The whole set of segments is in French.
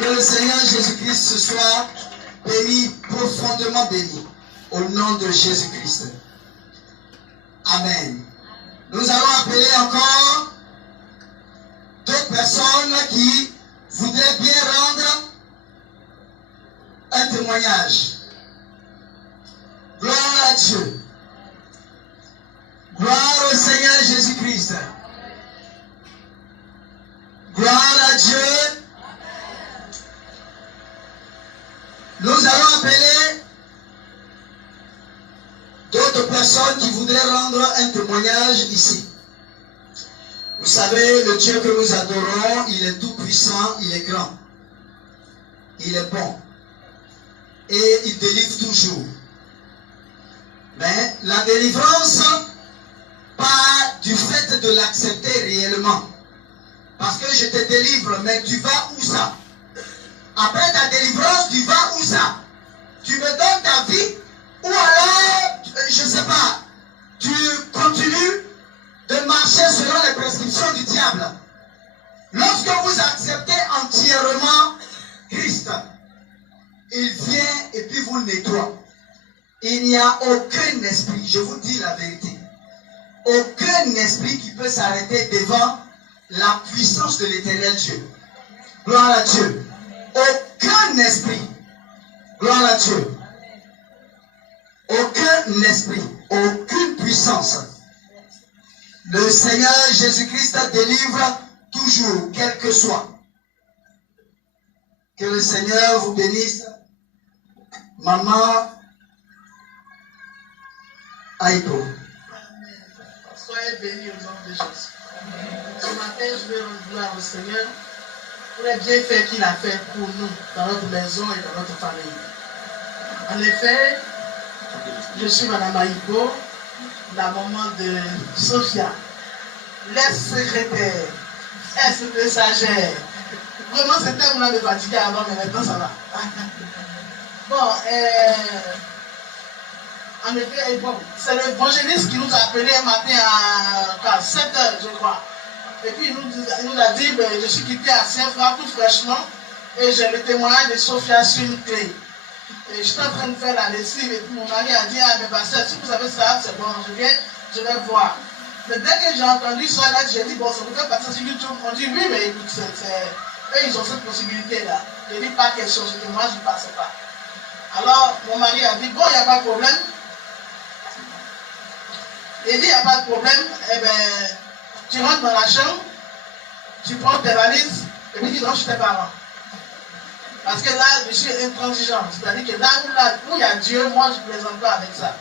Que le Seigneur Jésus-Christ ce soir béni, profondément béni, au nom de Jésus-Christ. Amen. Nous allons appeler encore d'autres personnes qui voudraient bien rendre un témoignage. Gloire à Dieu. Gloire au Seigneur Jésus-Christ. Gloire à Dieu. Nous allons appeler d'autres personnes qui voudraient rendre un témoignage ici. Vous savez, le Dieu que nous adorons, il est tout puissant, il est grand. Il est bon. Et il délivre toujours. Mais la délivrance, pas du fait de l'accepter réellement. Parce que je te délivre, mais tu vas où ça? Après ta délivrance, tu vas où ça? Tu me donnes ta vie? Ou alors, je ne sais pas, tu continues de marcher selon les prescriptions du diable. Lorsque vous acceptez entièrement Christ, il vient et puis vous nettoie. Il n'y a aucun esprit, je vous dis la vérité, aucun esprit qui peut s'arrêter devant la puissance de l'Éternel Dieu. Gloire à Dieu. Aucun esprit. Gloire à Dieu. Aucun esprit, aucune puissance. Le Seigneur Jésus-Christ délivre toujours, quel que soit. Que le Seigneur vous bénisse. Maman Aïko. Soyez bénis au nom de Jésus. Ce matin, je vais rendre gloire au Seigneur pour les bienfaits qu'il a fait pour nous, dans notre maison et dans notre famille. En effet, je suis Madame Aïko, la maman de Sophia, l'ex-secrétaire, ex-messagère. Vraiment, ce terme-là me fatiguait avant, mais maintenant ça va. Bon, en effet, bon, c'est l'évangéliste qui nous a appelé un matin à 7 h, je crois. Et puis il nous a dit, je suis quitté à Saint-Franc tout fraîchement et j'ai le témoignage de Sophia sur une clé. Et j'étais en train de faire la lessive et puis mon mari a dit, mais pasteur, si vous avez ça, c'est bon, je viens, je vais voir. Mais dès que j'ai entendu ça, là, j'ai dit, bon, ça vous fait passer sur YouTube. On dit, oui, mais écoute, eux, ils ont cette possibilité-là. Je dis, pas quelque chose, moi, je ne passais pas. Alors, mon mari a dit, bon, il n'y a pas de problème. Il dit, il n'y a pas de problème, eh bien, tu rentres dans la chambre, tu prends tes valises, et puis tu ranges tes parents. Parce que là, je suis intransigeant. C'est-à-dire que là où il y a Dieu, moi, je ne plaisante pas avec ça.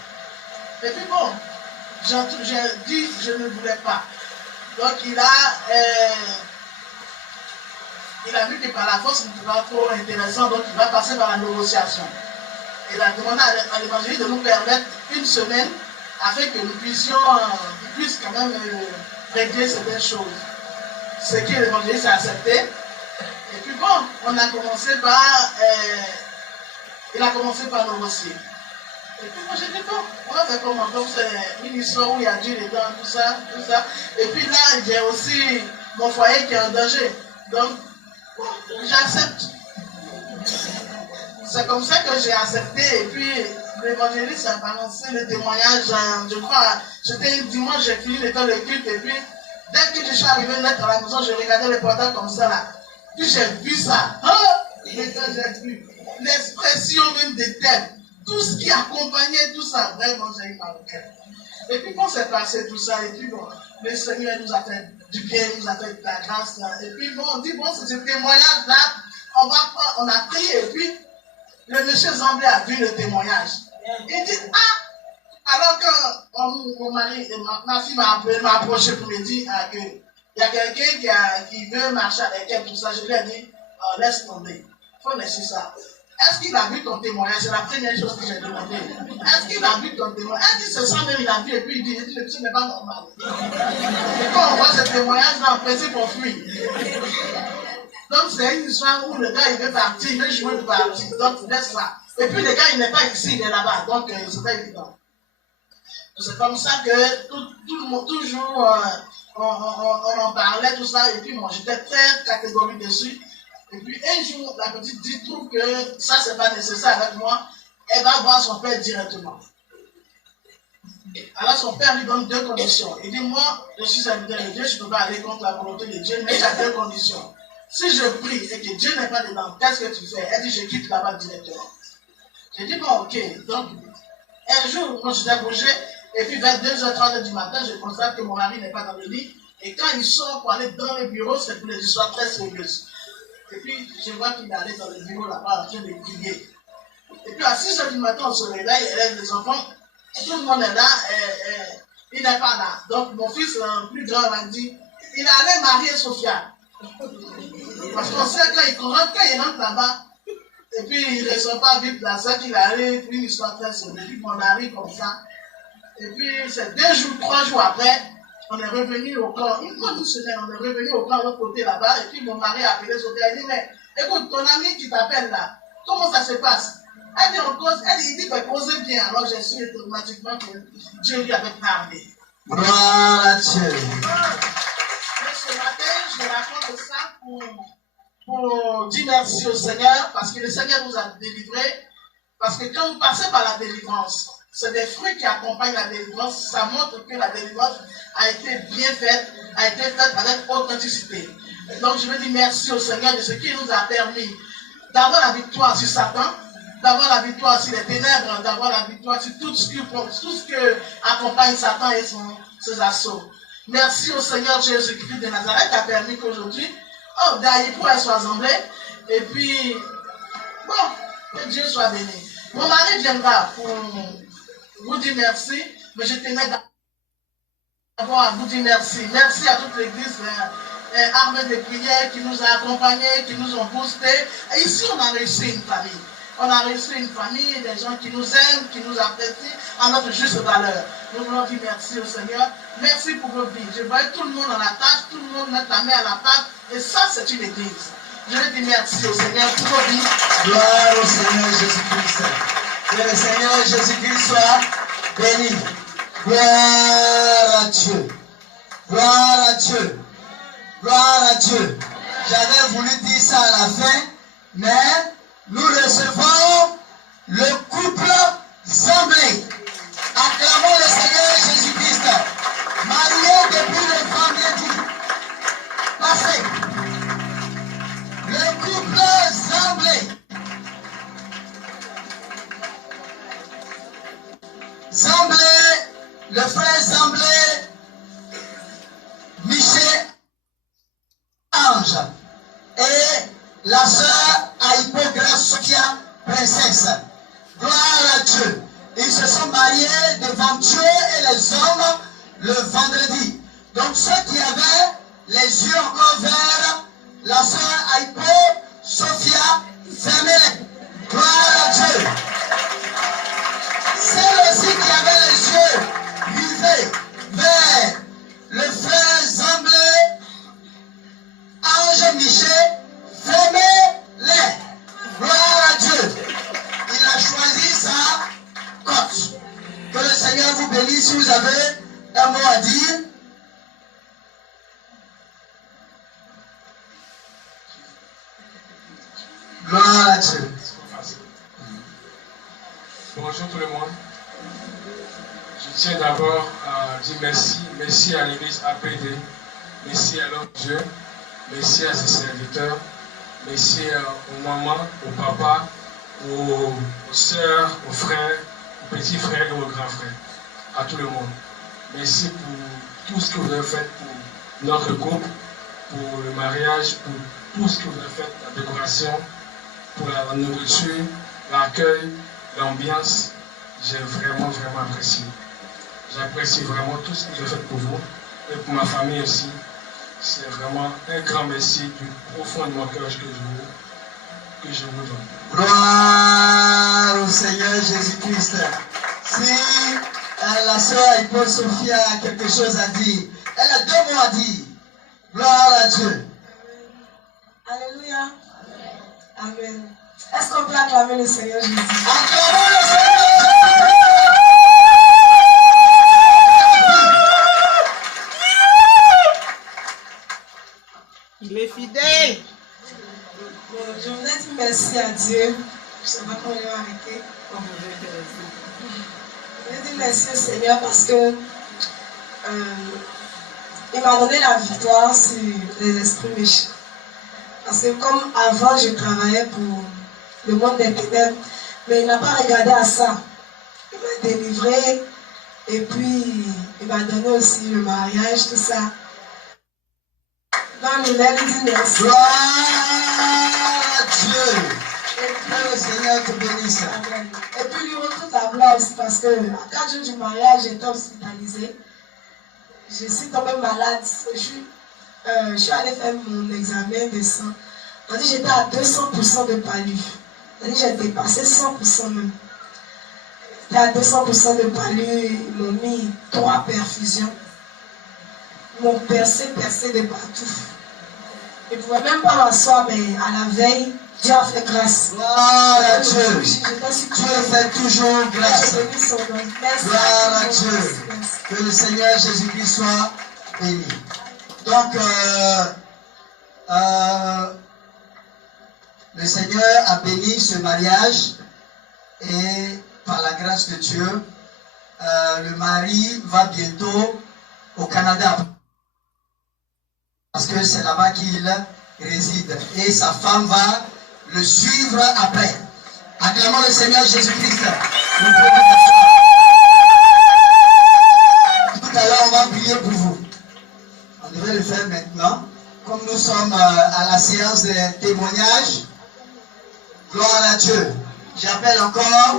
Et puis bon, j'ai dit, je ne voulais pas. Donc il a vu que par la force, ce n'était pas trop intéressant, donc il va passer par la négociation. Il a demandé à l'évangéliste de nous permettre une semaine afin que nous puissions, qu'il puisse quand même régler certaines choses. Ce que l'évangéliste a accepté. Et puis bon, il a commencé par négocier. Et puis moi j'ai dit bon, on va faire comment? Donc c'est une histoire où il y a Dieu dedans, tout ça. Et puis là, j'ai aussi mon foyer qui est en danger. Donc, bon, j'accepte. C'est comme ça que j'ai accepté. Et puis l'évangéliste a balancé le témoignage, je crois, c'était un dimanche, j'ai fini le temps de culte. Et puis, dès que je suis arrivé net à la maison, je regardais le portable comme ça là. Puis j'ai vu ça. J'ai vu l'expression même des thèmes. Tout ce qui accompagnait tout ça, vraiment, j'ai eu mal au cœur. Et puis, quand c'est passé tout ça, et puis bon, le Seigneur nous a fait du bien, nous a fait de la grâce. Là. Et puis bon, on dit, bon, c'est ce témoignage-là, on a prié, et puis le monsieur Zamblé a vu le témoignage. Il dit, alors que mon mari, ma fille m'a approché pour me dire qu'il y a quelqu'un qui veut marcher avec elle, tout ça, je lui ai dit, laisse tomber, il faut laisser ça. Est-ce qu'il a vu ton témoignage? C'est la première chose que j'ai demandé. Est-ce qu'il a vu ton témoignage? Est-ce que c'est ça même il a vu et puis il dit, le monsieur n'est pas normal. Et quand on voit ce témoignage-là, en principe, on fuit. Donc c'est une histoire où le gars il veut partir, il veut jouer de partir, donc il laisse ça. Et puis le gars il n'est pas ici, il est là-bas, donc c'est pas évident. C'est comme ça que toujours on en parlait, tout ça, et puis moi j'étais très catégorique dessus. Et puis un jour, la petite dit, trouve que ça, c'est pas nécessaire avec moi. Elle va voir son père directement. Alors son père lui donne deux conditions. Il dit, moi, je suis serviteur de Dieu, je ne peux pas aller contre la volonté de Dieu, mais j'ai deux conditions. Si je prie et que Dieu n'est pas dedans, qu'est-ce que tu fais? Elle dit, je quitte là-bas directement. J'ai dit, bon, ok. Donc, un jour, moi, je suis bougé, et puis vers 2h, 3h du matin, je constate que mon mari n'est pas dans le lit. Et quand il sort pour aller dans le bureau, c'est pour des histoires très sérieuses. Et puis, je vois qu'il est allé dans le bureau là-bas en train de prier. Et puis, à 6h du matin, on se réveille, elle lève les enfants. Tout le monde est là, il n'est pas là. Donc, mon fils, plus grand, m'a dit, il allait marier Sophia. Parce qu'on sait quand il rentre là-bas, et puis il ne reçoit pas vite la sœur qu'il arrive, puis une histoire très sérieuse. Et puis, on arrive comme ça. Et puis, c'est 2 jours, 3 jours après, on est revenu au camp. Une semaine, on est revenu au camp de l'autre côté là-bas. Et puis, mon mari a appelé Sophia. Il dit, mais écoute, ton ami qui t'appelle là, comment ça se passe? Elle dit, il dit, mais posez bien. Alors, j'ai su automatiquement que Dieu lui avait parlé. Gloire à Dieu. Mais ce matin, je raconte ça pour dire merci au Seigneur, parce que le Seigneur nous a délivrés. Parce que quand vous passez par la délivrance, c'est des fruits qui accompagnent la délivrance. Ça montre que la délivrance a été bien faite, a été faite avec authenticité. Donc, je veux dire merci au Seigneur de ce qui nous a permis d'avoir la victoire sur Satan, d'avoir la victoire sur les ténèbres, d'avoir la victoire sur tout ce que accompagne Satan et ses assauts. Merci au Seigneur Jésus-Christ de Nazareth qui a permis qu'aujourd'hui, Daïpo soit assemblé. Et puis, bon, que Dieu soit béni. Mon mari viendra pour vous dire merci, mais je tenais d'abord à vous dire merci. Merci à toute l'église armée de prières qui nous a accompagnés, qui nous ont boostés. Et ici, on a réussi une famille. On a réussi une famille, des gens qui nous aiment, qui nous apprécient à notre juste valeur. Nous voulons dire merci au Seigneur. Merci pour vos vies. Je vois tout le monde en la tâche, tout le monde mettre la main à la pâte. Et ça, c'est une église. Je veux dire merci au Seigneur pour vos vies. Gloire au Seigneur Jésus-Christ. Que le Seigneur Jésus-Christ soit béni. Gloire à Dieu. Gloire à Dieu. Gloire à Dieu. J'avais voulu dire ça à la fin, mais nous recevons le couple Zamblé. Acclamons le Seigneur Jésus-Christ. Marié depuis le vendredi passé. Le couple Zamblé. Zamblé, le frère Zamblé, Michel Ange et la sœur Aïpo-Grace Sophia, princesse. Gloire à Dieu. Ils se sont mariés devant Dieu et les hommes le vendredi. Donc ceux qui avaient les yeux encore verts, la sœur Aïpo, Sophia, fermez-les. Gloire à Dieu. Celle aussi qui avait les yeux rivés vers le frère Zamblé, Ange Michel, fermez-les. Gloire à Dieu. Il a choisi sa cote. Que le Seigneur vous bénisse. Si vous avez un mot à dire. Gloire à Dieu. Bonjour tout le monde. Je tiens d'abord à dire merci. Merci à l'église APD. Merci à l'homme Dieu. Merci à ses serviteurs. Merci aux mamans, aux papas, aux sœurs, aux frères, aux petits frères et aux grands frères. À tout le monde. Merci pour tout ce que vous avez fait pour notre couple, pour le mariage, pour tout ce que vous avez fait, la décoration, pour la nourriture, l'accueil, l'ambiance. J'ai vraiment apprécié. J'apprécie vraiment tout ce que j'ai fait pour vous et pour ma famille aussi. C'est vraiment un grand merci du profond de mon cœur que je vous donne. Gloire au Seigneur Jésus-Christ. Si la sœur Aïpo Sophia a quelque chose à dire, elle a 2 mots à dire. Gloire à Dieu. Alléluia. Amen. Est-ce qu'on peut acclamer le Seigneur Jésus? Acclamons le Seigneur Jésus. Il est fidèle. dit merci à Dieu. Je ne sais pas comment il va arrêter. Je dis merci au Seigneur parce que il m'a donné la victoire sur les esprits méchants. Parce que comme avant, je travaillais pour le monde des ténèbres, mais il n'a pas regardé à ça. Il m'a délivré et puis il m'a donné aussi le mariage, tout ça. Donc, je vais lui dire merci. Gloire à Dieu. Et puis, le Seigneur te bénisse. Et puis, lui retourne la gloire aussi parce que à 4 jours du mariage, j'étais hospitalisée. Je suis tombée malade. Je suis allée faire mon examen de sang. On dit que j'étais à 200% de palu. On dit que j'ai dépassé 100% même. J'étais à 200% de palu. Ils m'ont mis 3 perfusions. Ils m'ont percé de partout. Je ne pouvais même pas m'asseoir, mais à la veille, Dieu a fait grâce. Gloire à Dieu. Dieu fait toujours grâce. Merci. Gloire à Dieu. Que le Seigneur Jésus-Christ soit béni. Donc, le Seigneur a béni ce mariage et par la grâce de Dieu, le mari va bientôt au Canada. Parce que c'est là-bas qu'il réside. Et sa femme va le suivre après. Acclamons le Seigneur Jésus-Christ. Tout à l'heure, on va prier pour vous. On devrait le faire maintenant. Comme nous sommes à la séance des témoignages. Gloire à Dieu. J'appelle encore.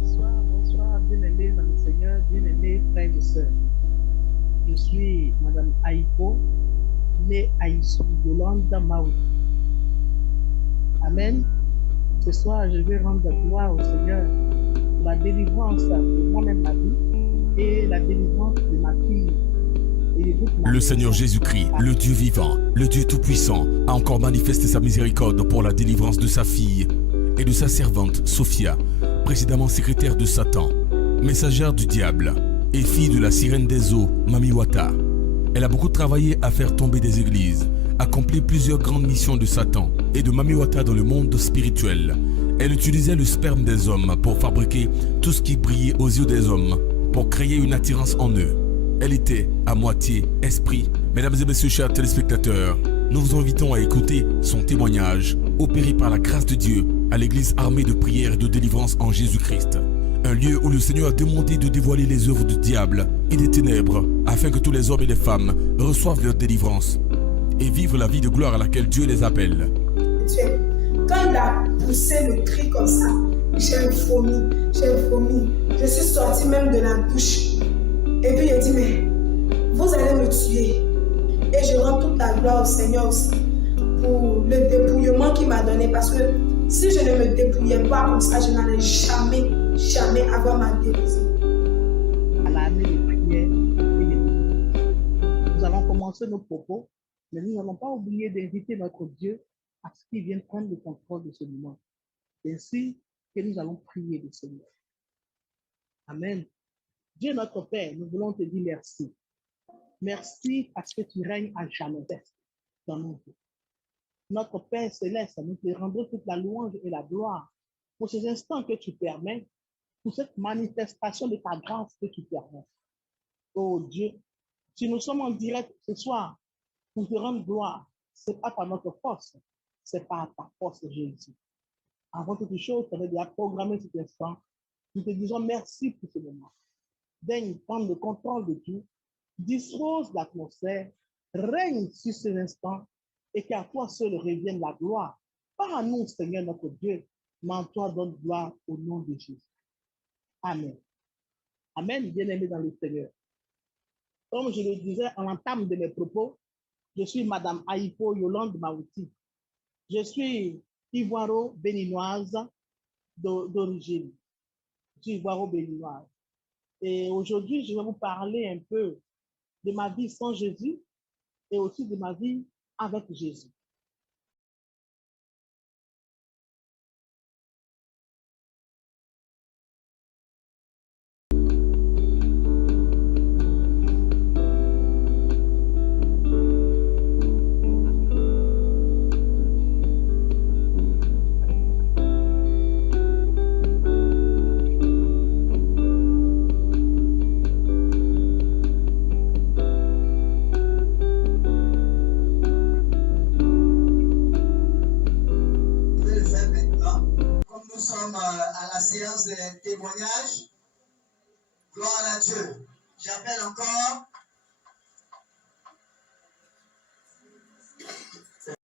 Bonsoir, bien-aimés dans le Seigneur, bien-aimés frères et sœurs. Je suis Madame Aïpo, née Aïssou Yolande Maouti. Amen. Ce soir, je vais rendre gloire au Seigneur pour la délivrance de moi-même, ma vie, et la délivrance de ma fille. Le Seigneur Jésus-Christ, le Dieu vivant, le Dieu tout-puissant, a encore manifesté sa miséricorde pour la délivrance de sa fille et de sa servante, Sophia, précédemment secrétaire de Satan, messagère du diable et fille de la sirène des eaux, Mami Wata. Elle a beaucoup travaillé à faire tomber des églises, accompli plusieurs grandes missions de Satan et de Mami Wata dans le monde spirituel. Elle utilisait le sperme des hommes pour fabriquer tout ce qui brillait aux yeux des hommes, pour créer une attirance en eux. Elle était à moitié esprit. Mesdames et messieurs, chers téléspectateurs, nous vous invitons à écouter son témoignage, opéré par la grâce de Dieu à l'église armée de prière et de délivrance en Jésus-Christ. Un lieu où le Seigneur a demandé de dévoiler les œuvres du diable et des ténèbres, afin que tous les hommes et les femmes reçoivent leur délivrance et vivent la vie de gloire à laquelle Dieu les appelle. Quand il a poussé le cri comme ça, j'ai vomi. Je suis sortie même de la douche. Et puis il dit, mais vous allez me tuer. Et je rends toute la gloire au Seigneur aussi pour le dépouillement qu'il m'a donné. Parce que si je ne me dépouillais pas comme ça, je n'allais jamais avoir ma guérison. À l'année de prière et de délivrance. Nous allons commencer nos propos, mais nous n'allons pas oublier d'inviter notre Dieu à ce qu'il vienne prendre le contrôle de ce moment. Ainsi que nous allons prier le Seigneur. Amen. Dieu notre Père, nous voulons te dire merci. Merci parce que tu règnes à jamais dans nos vies. Notre Père céleste, nous te rendons toute la louange et la gloire pour ces instants que tu permets, pour cette manifestation de ta grâce que tu permets. Oh Dieu, si nous sommes en direct ce soir pour te rendre gloire, ce n'est pas par notre force, c'est par ta force, Jésus. Avant toute chose, tu avais déjà programmé cet instant. Nous te disons merci pour ce moment. Daigne prendre le contrôle de tout, dispose l'atmosphère, règne sur ces instants et qu'à toi seul revienne la gloire. Pas à nous, Seigneur notre Dieu, mais en toi donne gloire au nom de Jésus. Amen. Amen, bien-aimés dans le Seigneur. Comme je le disais en l'entame de mes propos, je suis Madame Aïpo Yolande Maouti. Je suis ivoiro-béninoise d'origine. Je suis ivoiro-béninoise. Et aujourd'hui, je vais vous parler un peu de ma vie sans Jésus et aussi de ma vie avec Jésus. À la séance des témoignages. Gloire à Dieu. J'appelle encore